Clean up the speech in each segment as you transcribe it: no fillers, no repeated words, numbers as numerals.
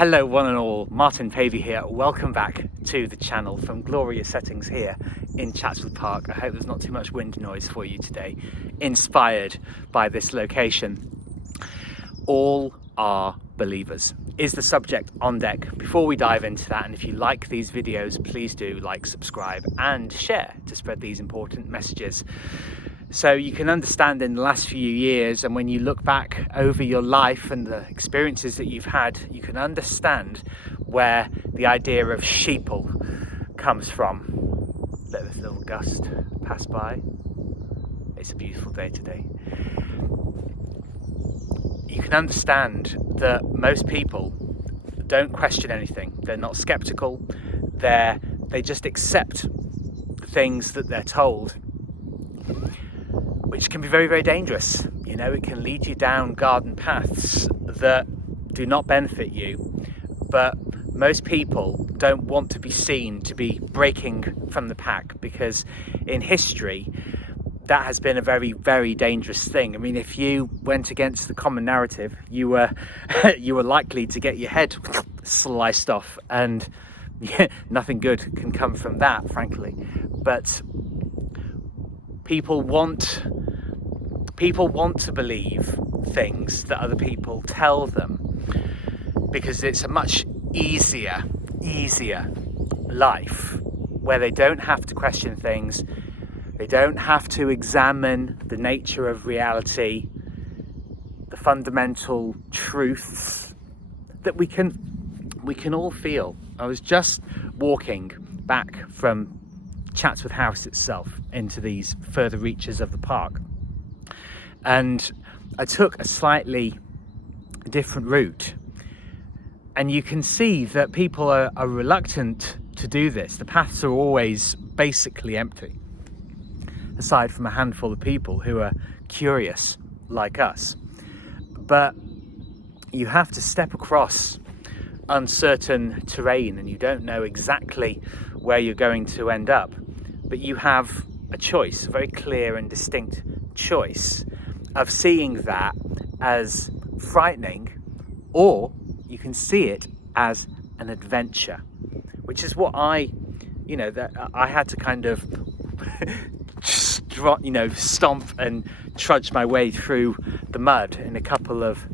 Hello one and all, Martin Pavey here. Welcome back to the channel from glorious settings here in Chatswood Park. I hope there's not too much wind noise for you today, inspired by this location. All are believers is the subject on deck. Before we dive into that, and if you like these videos, please do like, subscribe and share to spread these important messages. So you can understand in the last few years, and when you look back over your life and the experiences that you've had, you can understand where the idea of sheeple comes from. Let this little gust pass by. It's a beautiful day today. You can understand that most people don't question anything. They're not skeptical. They just accept things that they're told, which can be very, very dangerous. You know, it can lead you down garden paths that do not benefit you. But most people don't want to be seen to be breaking from the pack, because in history, that has been a very, very dangerous thing. I mean, if you went against the common narrative, you were likely to get your head sliced off, and nothing good can come from that, frankly. But people want to believe things that other people tell them, because it's a much easier life where they don't have to question things. They don't have to examine the nature of reality, the fundamental truths that we can all feel. I was just walking back from Chatswood House itself into these further reaches of the park, and I took a slightly different route, and you can see that people are reluctant to do this. The paths are always basically empty, aside from a handful of people who are curious like us. But you have to step across uncertain terrain, and you don't know exactly where you're going to end up, but you have a choice, a very clear and distinct choice of seeing that as frightening, or you can see it as an adventure, which is what I had to kind of stomp and trudge my way through the mud in a couple of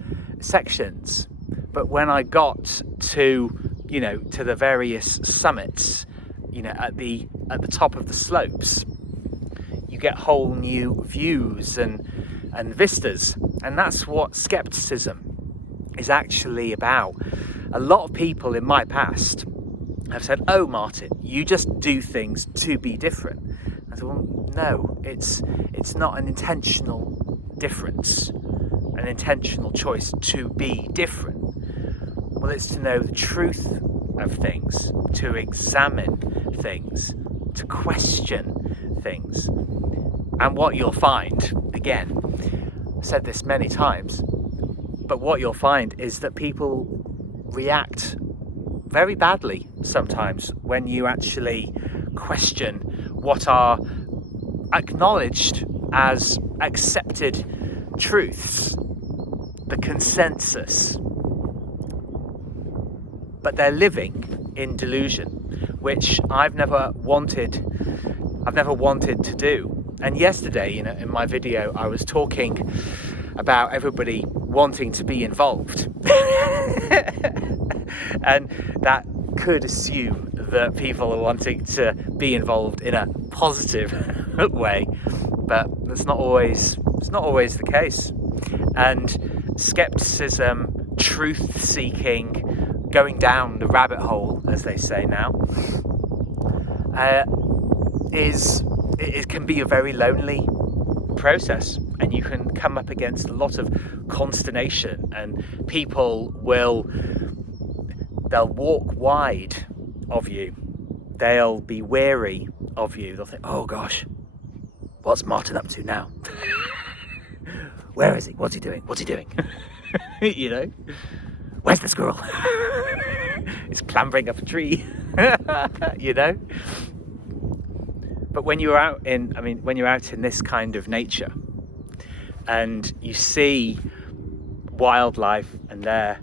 sections. But when I got to the various summits, at the top of the slopes, you get whole new views and vistas, and that's what skepticism is actually about. A lot of people in my past have said, "Oh, Martin, you just do things to be different." I said, "Well, no, it's not an intentional difference, an intentional choice to be different. Well, it's to know the truth of things, to examine things, to question things." And what you'll find, again, I've said this many times, but what you'll find is that people react very badly sometimes when you actually question what are acknowledged as accepted truths, the consensus. But they're living in delusion, which I've never wanted to do. And yesterday, in my video, I was talking about everybody wanting to be involved. And that could assume that people are wanting to be involved in a positive way, but that's not always the case. And skepticism, truth seeking, going down the rabbit hole, as they say now, it can be a very lonely process, and you can come up against a lot of consternation, and people they'll walk wide of you. They'll be wary of you. They'll think, "Oh gosh, what's Martin up to now? Where is he? What's he doing? Where's the squirrel? It's clambering up a tree." But when you're out in this kind of nature, and you see wildlife and their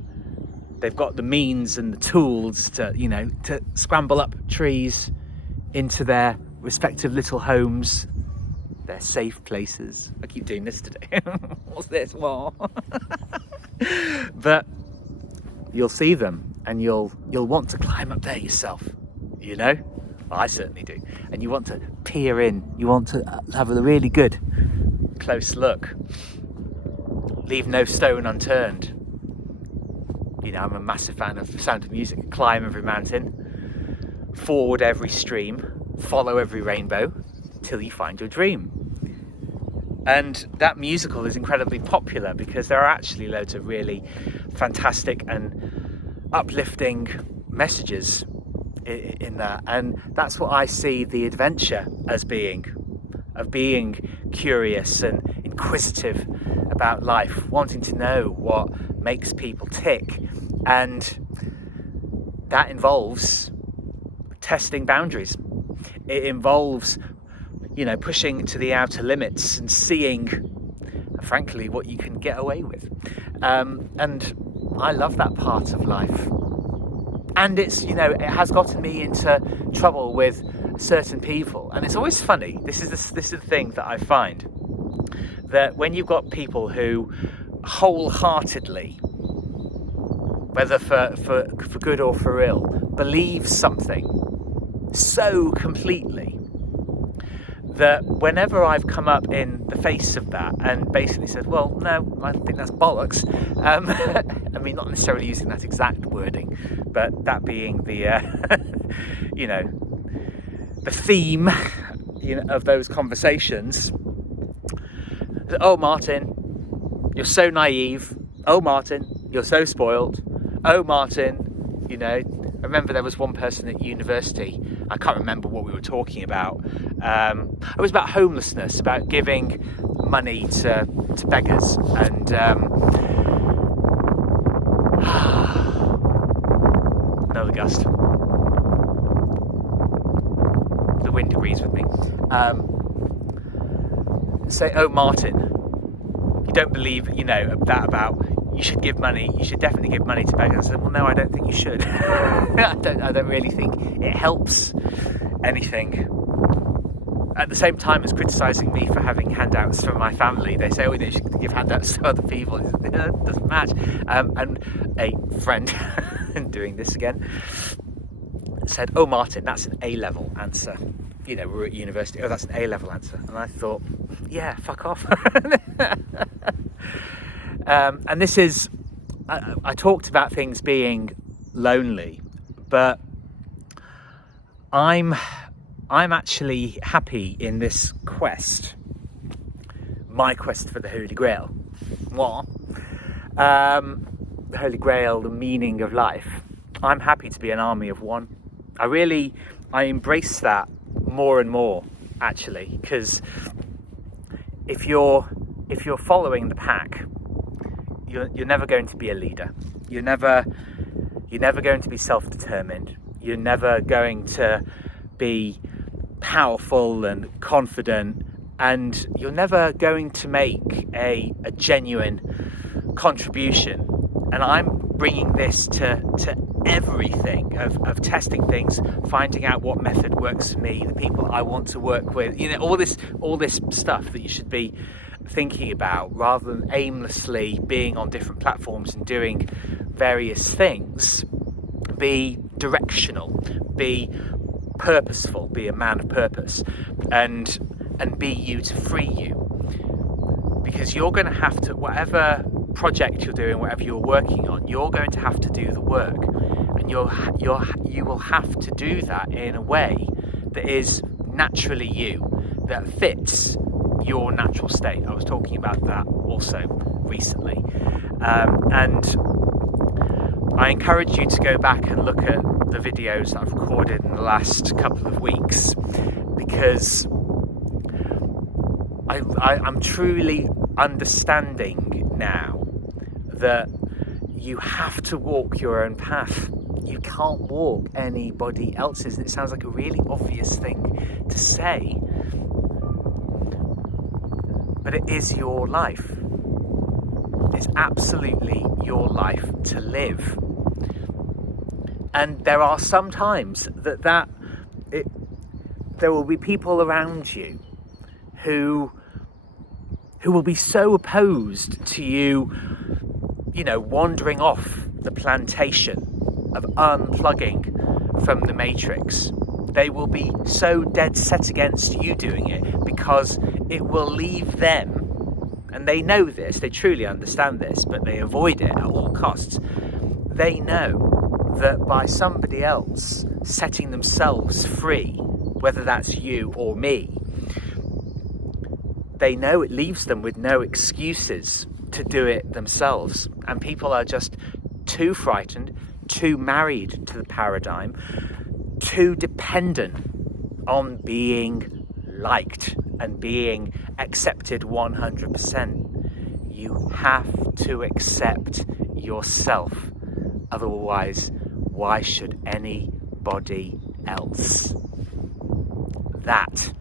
they've got the means and the tools to, you know, to scramble up trees into their respective little homes, their safe places. I keep doing this today. What's this? What? But you'll see them and you'll want to climb up there yourself, you know? Well, I certainly do. And you want to peer in. You want to have a really good close look. Leave no stone unturned. You know, I'm a massive fan of Sound of Music. Climb every mountain, ford every stream, follow every rainbow till you find your dream. And that musical is incredibly popular because there are actually loads of really fantastic and uplifting messages in that. And that's what I see the adventure as being, of being curious and inquisitive about life, wanting to know what makes people tick. And that involves testing boundaries. It involves, you know, pushing to the outer limits and seeing, frankly, what you can get away with. And I love that part of life. And it's, you know, it has gotten me into trouble with certain people. And it's always funny. This is the thing that I find, that when you've got people who wholeheartedly, whether for good or for ill, believe something so completely, that whenever I've come up in the face of that and basically said, well, no, I think that's bollocks. I mean, not necessarily using that exact wording, but that being the, you know, the theme, you know, of those conversations. Oh, Martin, you're so naive. Oh, Martin, you're so spoiled. Oh, Martin, you know, I remember there was one person at university, I can't remember what we were talking about. It was about homelessness, about giving money to beggars. And another gust. The wind agrees with me. Say, oh, Martin, you don't believe, you know, that about you should give money, you should definitely give money to beggars. I said, well, no, I don't think you should. I don't really think it helps anything. At the same time as criticising me for having handouts for my family, they say, oh, you should give handouts to other people. It doesn't match. And a friend, doing this again, said, oh, Martin, that's an A-level answer. You know, we're at university. Oh, that's an A-level answer. And I thought, yeah, fuck off. And this is, I talked about things being lonely, but I'm actually happy in this quest, my quest for the Holy Grail. What? The Holy Grail, the meaning of life. I'm happy to be an army of one. I embrace that more and more, actually, because if you're following the pack, you're never going to be a leader. You're never going to be self-determined. You're never going to be powerful and confident, and you're never going to make a genuine contribution. And I'm bringing this to everything of testing things, finding out what method works for me, the people I want to work with, you know, all this stuff that you should be thinking about, rather than aimlessly being on different platforms and doing various things. Be directional, be purposeful, be a man of purpose, and be you to free you. Because you're going to have to, whatever project you're doing, whatever you're working on, you're going to have to do the work, and you will have to do that in a way that is naturally you, that fits your natural state. I was talking about that also recently, and I encourage you to go back and look at the videos that I've recorded in the last couple of weeks, because I'm truly understanding now that you have to walk your own path. You can't walk anybody else's. And it sounds like a really obvious thing to say, but it is your life. It's absolutely your life to live. And there are some times there will be people around you who will be so opposed to you, wandering off the plantation, of unplugging from the matrix. They will be so dead set against you doing it because it will leave them, and they know this, they truly understand this, but they avoid it at all costs. They know that by somebody else setting themselves free, whether that's you or me, they know it leaves them with no excuses to do it themselves. And people are just too frightened, too married to the paradigm, too dependent on being liked and being accepted 100%. You have to accept yourself. Otherwise, why should anybody else? That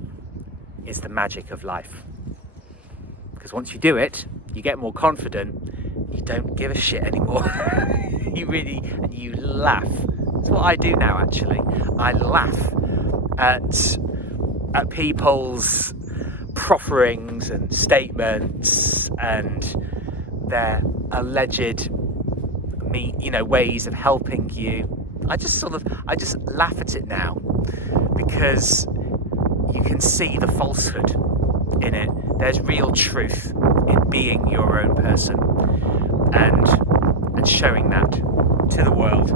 is the magic of life. Because once you do it, you get more confident, you don't give a shit anymore. You laugh. That's what I do now, actually. I laugh at people's profferings and statements and their alleged ways of helping you. I just laugh at it now, because you can see the falsehood in it. There's real truth in being your own person and showing that to the world.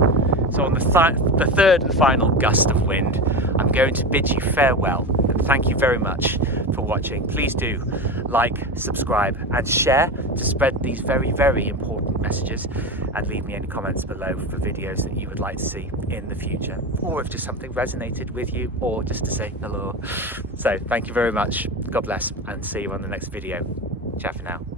So on the third and final gust of wind, I'm going to bid you farewell, and thank you very much for watching. Please do like, subscribe and share to spread these very, very important messages, and leave me any comments below for videos that you would like to see in the future, or if just something resonated with you, or just to say hello. So thank you very much, God bless, and see you on the next video. Ciao for now.